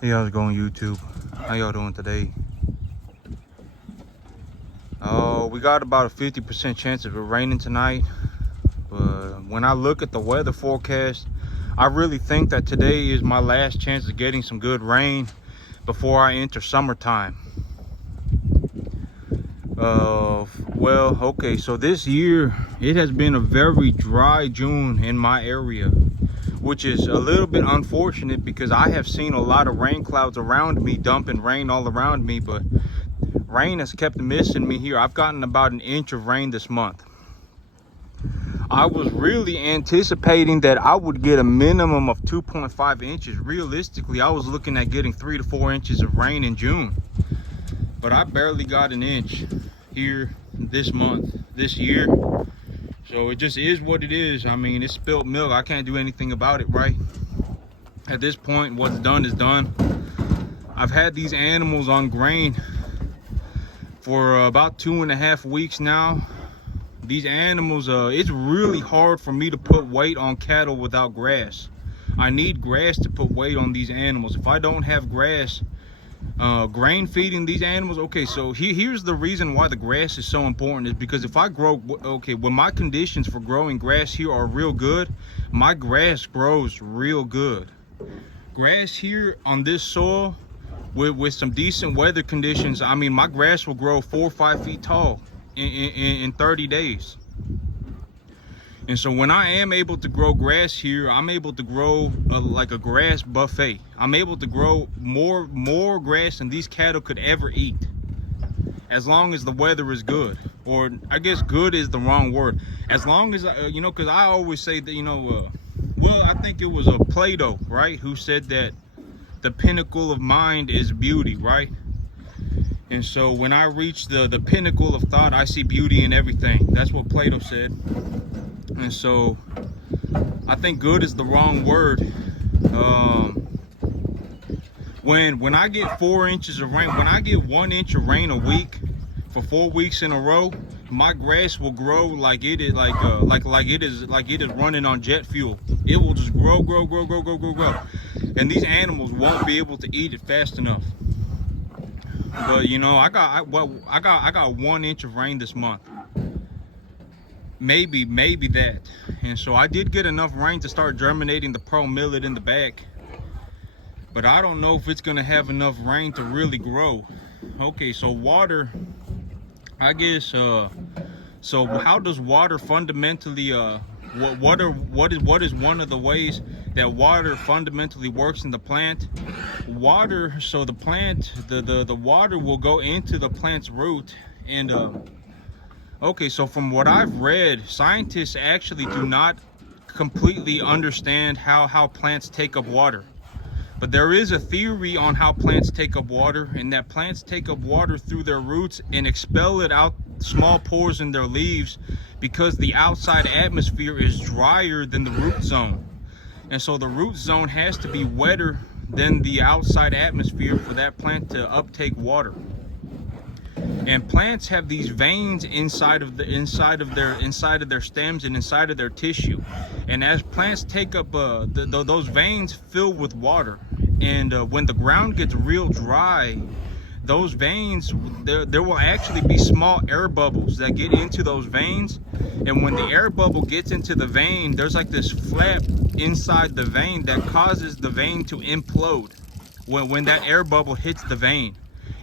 Hey, how's it going, YouTube? How y'all doing today? Oh, we got about a 50% chance of it raining tonight. But when I look at the weather forecast, I really think that today is my last chance of getting some good rain before I enter summertime. Well, okay, so this year it has been a very dry June in my area, which is a little bit unfortunate because I have seen a lot of rain clouds around me, dumping rain all around me, but rain has kept missing me here. I've gotten about an inch of rain this month. I was really anticipating that I would get a minimum of 2.5 inches. Realistically, I was looking at getting 3 to 4 inches of rain in June, but I barely got an inch here this month, this year. So it just is what it is. I mean, it's spilt milk. I can't do anything about it, right? At this point, what's done is done. I've had these animals on grain for about 2.5 weeks now. These animals, it's really hard for me to put weight on cattle without grass. I need grass to put weight on these animals. If I don't have grass, grain feeding these animals, okay, so here's the reason why the grass is so important, is because if I grow, okay, when my conditions for growing grass here are real good, my grass grows real good. Grass here on this soil with some decent weather conditions, I mean, my grass will grow 4 or 5 feet tall in 30 days. And so when I am able to grow grass here, I'm able to grow like a grass buffet. I'm able to grow more grass than these cattle could ever eat, as long as the weather is good. Or I guess good is the wrong word. As long as, you know, because I always say that, you know, well, I think it was Plato, right, who said that the pinnacle of mind is beauty, right? And so when I reach the pinnacle of thought, I see beauty in everything. That's what Plato said. And so I think good is the wrong word. When I get 4 inches of rain, when I get 1 inch of rain a week for 4 weeks in a row, my grass will grow like it is like it is running on jet fuel. It will just grow. And these animals won't be able to eat it fast enough. But you know, I got 1 inch of rain this month. Maybe that. And so I did get enough rain to start germinating the pearl millet in the back, but I don't know if it's gonna have enough rain to really grow. Okay, so water, I guess, so how does water fundamentally, what is one of the ways that water fundamentally works in the plant? Water, so the plant, the water will go into the plant's root. And okay, so from what I've read, scientists actually do not completely understand how plants take up water. But there is a theory on how plants take up water, and that plants take up water through their roots and expel it out small pores in their leaves, because the outside atmosphere is drier than the root zone. And so the root zone has to be wetter than the outside atmosphere for that plant to uptake water. And plants have these veins inside of their stems and inside of their tissue. And as plants take up, those veins fill with water. And when the ground gets real dry, those veins, there will actually be small air bubbles that get into those veins. And when the air bubble gets into the vein, there's like this flap inside the vein that causes the vein to implode when that air bubble hits the vein.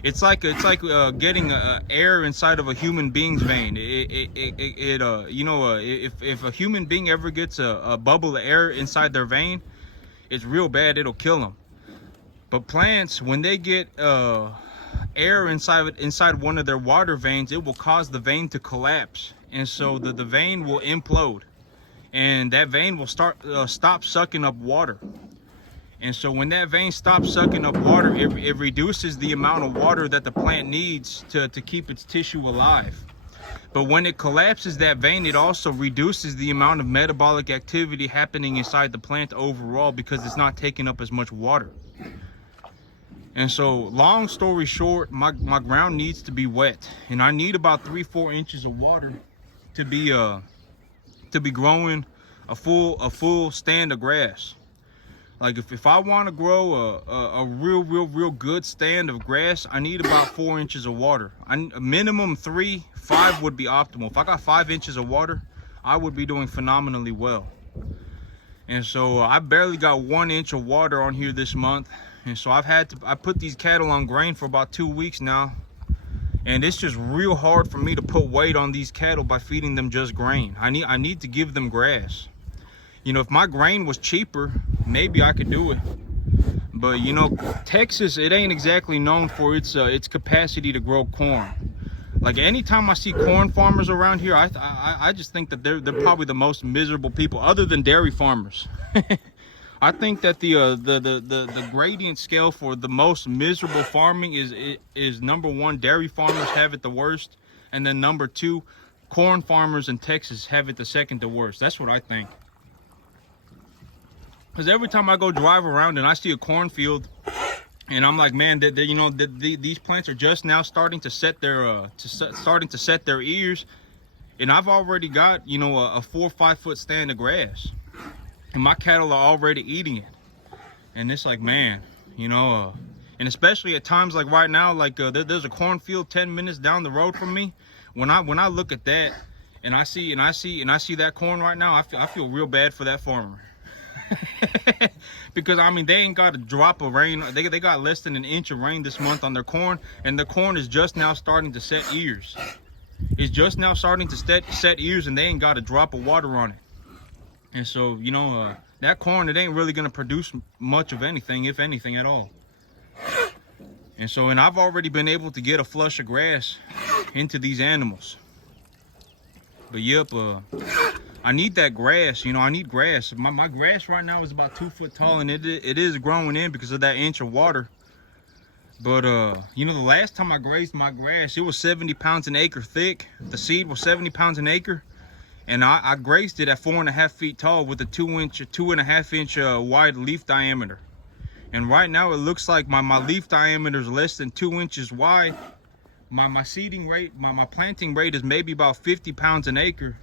It's like getting air inside of a human being's vein. You know, if a human being ever gets a bubble of air inside their vein, it's real bad. It'll kill them. But plants, when they get air inside one of their water veins, it will cause the vein to collapse, and so the vein will implode, and that vein will stop sucking up water. And so when that vein stops sucking up water, it reduces the amount of water that the plant needs to keep its tissue alive. But when it collapses that vein, it also reduces the amount of metabolic activity happening inside the plant overall, because it's not taking up as much water. And so, long story short, my ground needs to be wet, and I need about 3-4 inches of water to be growing a full stand of grass. Like if I want to grow a real good stand of grass, I need about 4 inches of water. A minimum 3, 5 would be optimal. If I got 5 inches of water, I would be doing phenomenally well. And so I barely got 1 inch of water on here this month. And so I put these cattle on grain for about 2 weeks now. And it's just real hard for me to put weight on these cattle by feeding them just grain. I need to give them grass. You know, if my grain was cheaper, maybe I could do it. But you know, Texas, it ain't exactly known for its capacity to grow corn. Like anytime I see corn farmers around here, I just think that they're probably the most miserable people, other than dairy farmers. I think that the gradient scale for the most miserable farming is number 1, dairy farmers have it the worst, and then number 2, corn farmers in Texas have it the second to worst. That's what I think. Because every time I go drive around and I see a cornfield, and I'm like, man, you know, these plants are just now starting to set their ears, and I've already got, you know, a 4 or 5 foot stand of grass, and my cattle are already eating it. And it's like, man, you know, and especially at times like right now, like there's a cornfield 10 minutes down the road from me. When I look at that and I see that corn right now, I feel real bad for that farmer. Because I mean, they ain't got a drop of rain. They got less than an inch of rain this month on their corn, and the corn is just now starting to set ears. It's just now starting to set ears, and they ain't got a drop of water on it. And so, you know, that corn, it ain't really gonna produce much of anything, if anything at all. And so, and I've already been able to get a flush of grass into these animals. But yep, I need that grass. You know, I need grass. My grass right now is about 2 foot tall, and it is growing in because of that inch of water. But you know, the last time I grazed my grass, it was 70 pounds an acre thick. The seed was 70 pounds an acre, and I grazed it at 4.5 feet tall with a 2.5 inch wide leaf diameter. And right now it looks like my leaf diameter is less than 2 inches wide. My seeding rate, my planting rate is maybe about 50 pounds an acre.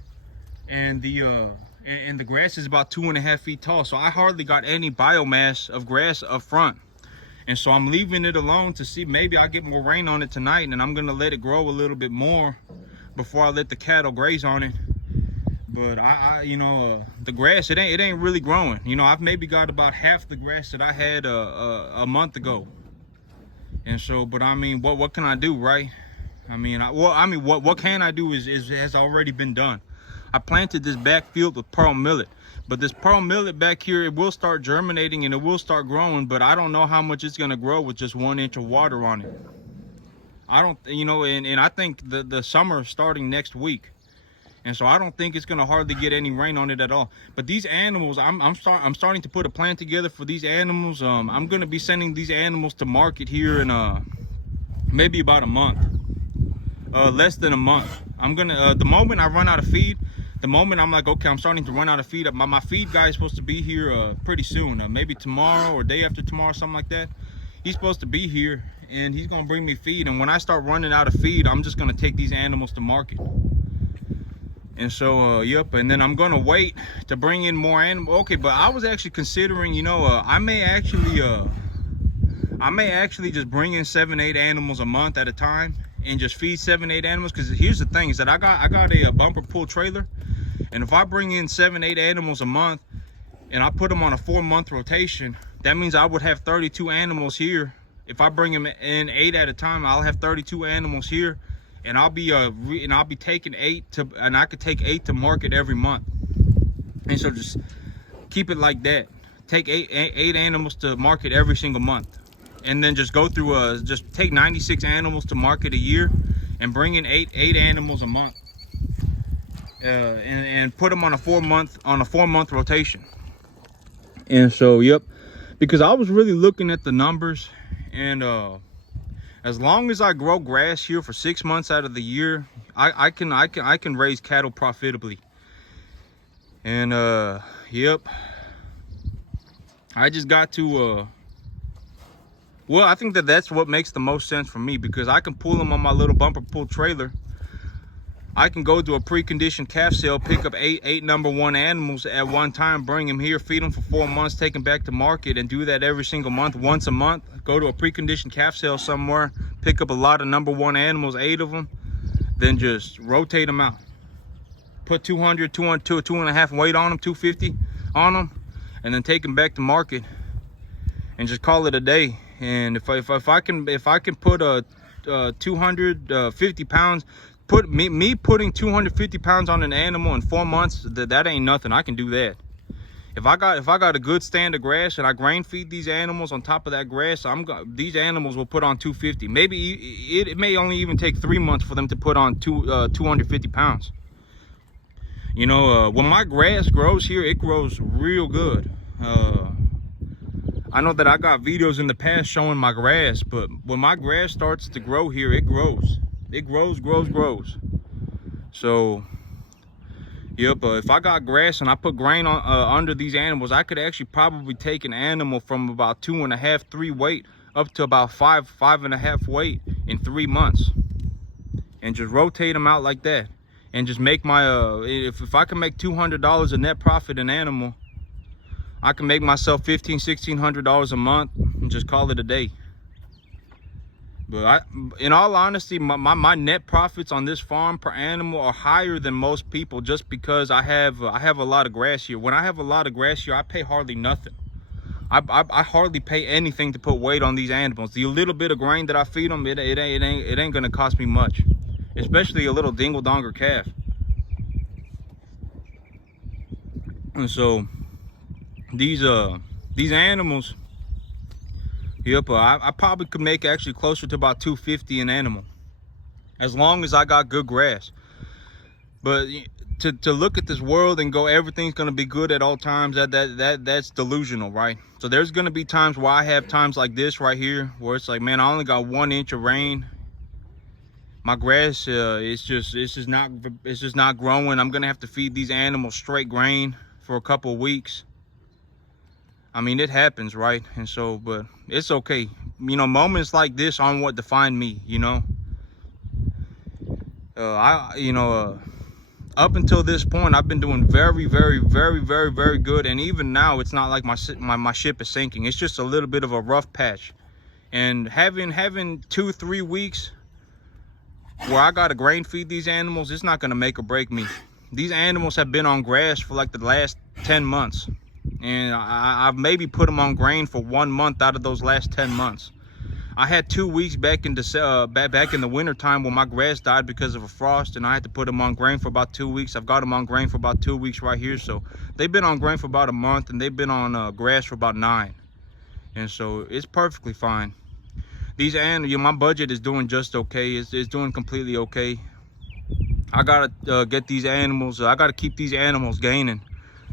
And the grass is about 2.5 feet tall, so I hardly got any biomass of grass up front. And so I'm leaving it alone to see, maybe I'll get more rain on it tonight, and I'm gonna let it grow a little bit more before I let the cattle graze on it. But you know, the grass, it ain't really growing. You know, I've maybe got about half the grass that I had a month ago. And so, but I mean, what can I do, right? I mean, what can I do has already been done. I planted this back field with pearl millet, but this pearl millet back here, it will start germinating and it will start growing, but I don't know how much it's gonna grow with just 1 inch of water on it. I don't, you know, and I think the summer is starting next week, and so I don't think it's gonna hardly get any rain on it at all. But these animals, I'm starting to put a plan together for these animals. I'm gonna be sending these animals to market here in maybe about a month, less than a month. I'm gonna the moment I run out of feed. The moment I'm like, okay, I'm starting to run out of feed. My feed guy is supposed to be here pretty soon, maybe tomorrow or day after tomorrow, something like that. He's supposed to be here, and he's gonna bring me feed. And when I start running out of feed, I'm just gonna take these animals to market. And so, yep. And then I'm gonna wait to bring in more animals. Okay, but I was actually considering, you know, I may actually just bring in 7-8 animals a month at a time and just feed 7-8 animals. Because here's the thing: is that I got a bumper pull trailer. And if I bring in 7-8 animals a month and I put them on a 4-month rotation, that means I would have 32 animals here. If I bring them in 8 at a time, I'll have 32 animals here, and I'll be taking 8 to, and I could take 8 to market every month. And so just keep it like that. Take eight animals to market every single month, and then just go through just take 96 animals to market a year, and bring in eight animals a month. And put them on a 4-month rotation. And so, yep, because I was really looking at the numbers, and as long as I grow grass here for 6 months out of the year, I can raise cattle profitably. And yep, I just got to well, I think that's what makes the most sense for me, because I can pull them on my little bumper pull trailer I can go to a preconditioned calf sale, pick up eight number one animals at one time, bring them here, feed them for 4 months, take them back to market, and do that every single month, once a month. Go to a preconditioned calf sale somewhere, pick up a lot of number one animals, 8 of them, then just rotate them out. Put 200, 2.5 weight on them, 250 on them, and then take them back to market and just call it a day. And if I can put a 250 pounds, me putting 250 pounds on an animal in 4 months, that ain't nothing. I can do that. If I got a good stand of grass and I grain feed these animals on top of that grass, these animals will put on 250. Maybe it may only even take 3 months for them to put on 250 pounds. You know, when my grass grows here, it grows real good. I know that I got videos in the past showing my grass, but when my grass starts to grow here, it grows. It grows. So, yep, if I got grass and I put grain on under these animals, I could actually probably take an animal from about 2.5, 3 weight up to about 5.5 weight in 3 months, and just rotate them out like that, and just make my if I can make $200 a net profit an animal, I can make myself $1,500–1,600 a month and just call it a day. But in all honesty, my net profits on this farm per animal are higher than most people, just because I have a lot of grass here. When I have a lot of grass here, I pay hardly nothing. I hardly pay anything to put weight on these animals. The little bit of grain that I feed them, it ain't gonna cost me much, especially a little dingle donger calf. And so these animals, yep, I probably could make actually closer to about 250 an animal, as long as I got good grass. But to look at this world and go everything's gonna be good at all times, that's delusional, right? So there's gonna be times where I have times like this right here, where it's like, man, I only got 1 inch of rain. My grass, it's just not growing. I'm gonna have to feed these animals straight grain for a couple of weeks. I mean, it happens, right? And so, but it's okay. You know, moments like this aren't what define me, you know. Up until this point, I've been doing very good. And even now, it's not like my ship is sinking. It's just a little bit of a rough patch. And having 2-3 weeks where I gotta grain feed these animals, it's not gonna make or break me. These animals have been on grass for like the last 10 months. And I've maybe put them on grain for 1 month out of those last 10 months. I had 2 weeks back in the winter time when my grass died because of a frost, and I had to put them on grain for about 2 weeks. I've got them on grain for about 2 weeks right here. So they've been on grain for about a month, and they've been on grass for about 9. And so it's perfectly fine. These animals, my budget is doing just okay. It's doing completely okay. I gotta get these animals. I gotta keep these animals gaining.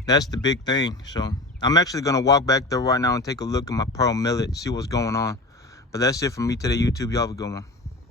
That's the big thing. So I'm actually gonna walk back there right now and take a look at my pearl millet, see what's going on. But that's it for me today, YouTube. Y'all have a good one.